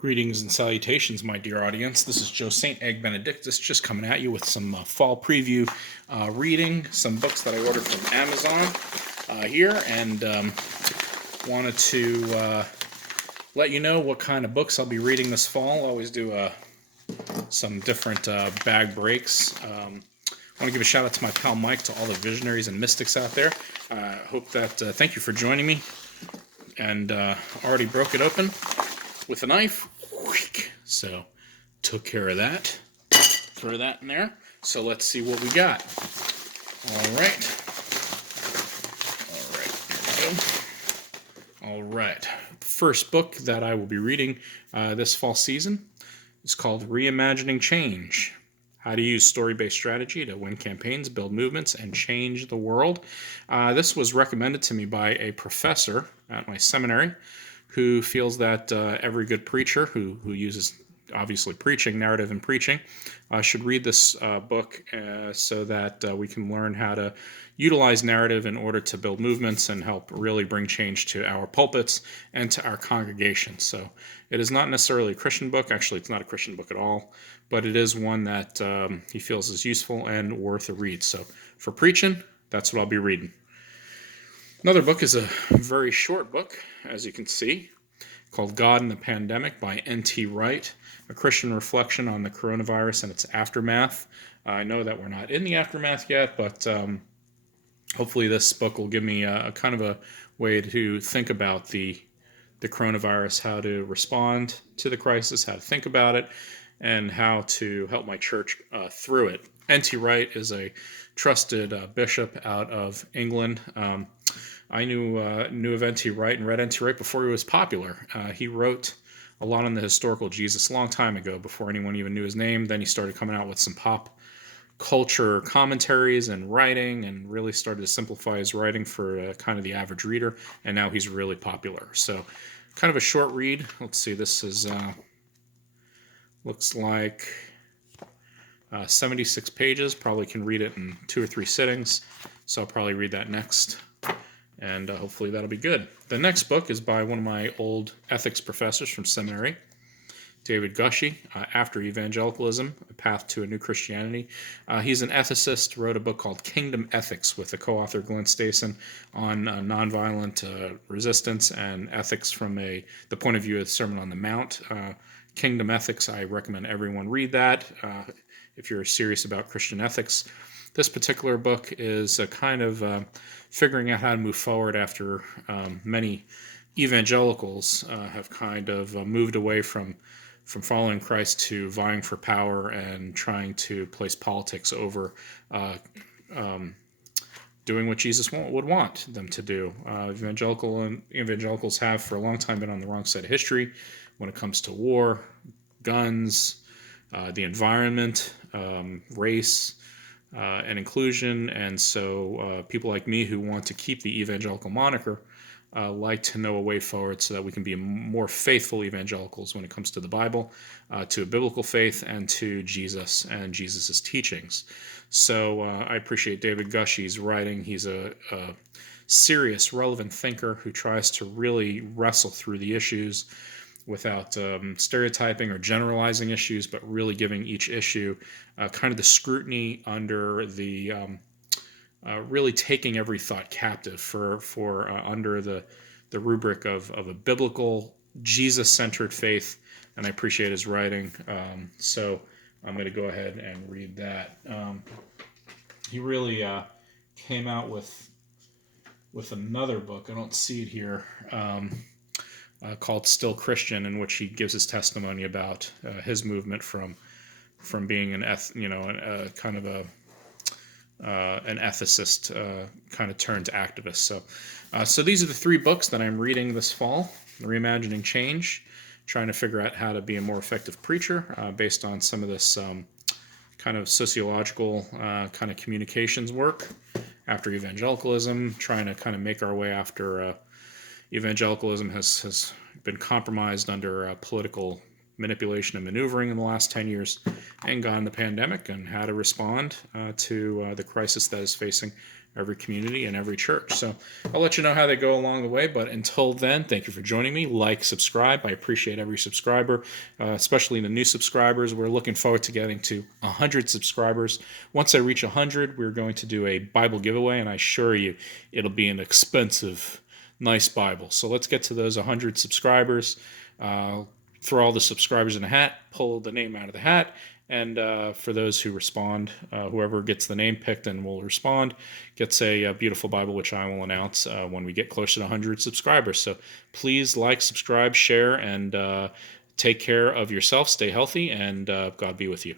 Greetings and salutations, my dear audience. This is Joe St. Egg Benedictus, just coming at you with some fall preview reading, some books that I ordered from Amazon here, and wanted to let you know what kind of books I'll be reading this fall. I always do some different bag breaks. I want to give a shout out to my pal Mike, to all the visionaries and mystics out there. Hope that, thank you for joining me, and already broke it open with a knife. So took care of that. Throw that in there. So let's see what we got. All right. Here we go. All right. The first book that I will be reading this fall season is called Reimagining Change: How to Use Story-Based Strategy to Win Campaigns, Build Movements, and Change the World. This was recommended to me by a professor at my seminary who feels that every good preacher who uses, obviously, preaching, narrative and preaching, should read this book so that we can learn how to utilize narrative in order to build movements and help really bring change to our pulpits and to our congregations. So it is not necessarily a Christian book. Actually, it's not a Christian book at all, but it is one that he feels is useful and worth a read. So for preaching, that's what I'll be reading. Another book is a very short book, as you can see, called God in the Pandemic by NT Wright, a Christian reflection on the coronavirus and its aftermath. I know that we're not in the aftermath yet, but hopefully this book will give me a kind of a way to think about the coronavirus, how to respond to the crisis, how to think about it, and how to help my church through it. NT Wright is a trusted bishop out of England. I knew of NT Wright and read NT Wright before he was popular. He wrote a lot on the historical Jesus a long time ago, before anyone even knew his name. Then he started coming out with some pop culture commentaries and writing, and really started to simplify his writing for kind of the average reader, and now he's really popular. So kind of a short read. Let's see, this is looks like 76 pages. Probably can read it in 2 or 3 sittings, so I'll probably read that next, and hopefully that'll be good. The next book is by one of my old ethics professors from seminary, David Gushee, After Evangelicalism, A Path to a New Christianity. He's an ethicist, wrote a book called Kingdom Ethics with the co-author Glenn Stason on nonviolent resistance and ethics from the point of view of the Sermon on the Mount. Kingdom Ethics, I recommend everyone read that if you're serious about Christian ethics. This particular book is a kind of figuring out how to move forward after many evangelicals have kind of moved away from following Christ to vying for power and trying to place politics over doing what Jesus would want them to do. Evangelicals have for a long time been on the wrong side of history when it comes to war, guns, the environment, race, and inclusion. And so people like me who want to keep the evangelical moniker like to know a way forward so that we can be more faithful evangelicals when it comes to the Bible, to a biblical faith, and to Jesus and Jesus's teachings. So I appreciate David Gushee's writing. He's a serious, relevant thinker who tries to really wrestle through the issues without stereotyping or generalizing issues, but really giving each issue kind of the scrutiny under the really taking every thought captive for under the rubric of a biblical, Jesus-centered faith. And I appreciate his writing. So I'm going to go ahead and read that. He really came out with another book. I don't see it here. Called Still Christian, in which he gives his testimony about his movement from being an ethicist kind of turned activist. So these are the 3 books that I'm reading this fall. Reimagining Change, trying to figure out how to be a more effective preacher based on some of this kind of sociological kind of communications work. After Evangelicalism, trying to kind of make our way after evangelicalism has been compromised under political manipulation and maneuvering in the last 10 years, and God in the Pandemic, and how to respond to the crisis that is facing every community, and every church. So I'll let you know how they go along the way. But until then, thank you for joining me. Like, subscribe. I appreciate every subscriber, especially the new subscribers. We're looking forward to getting to 100 subscribers. Once I reach 100, we're going to do a Bible giveaway, and I assure you it'll be an expensive, nice Bible. So let's get to those 100 subscribers. Throw all the subscribers in a hat, pull the name out of the hat, and for those who respond, whoever gets the name picked and will respond gets a beautiful Bible, which I will announce when we get closer to 100 subscribers. So please like, subscribe, share, and take care of yourself. Stay healthy, and God be with you.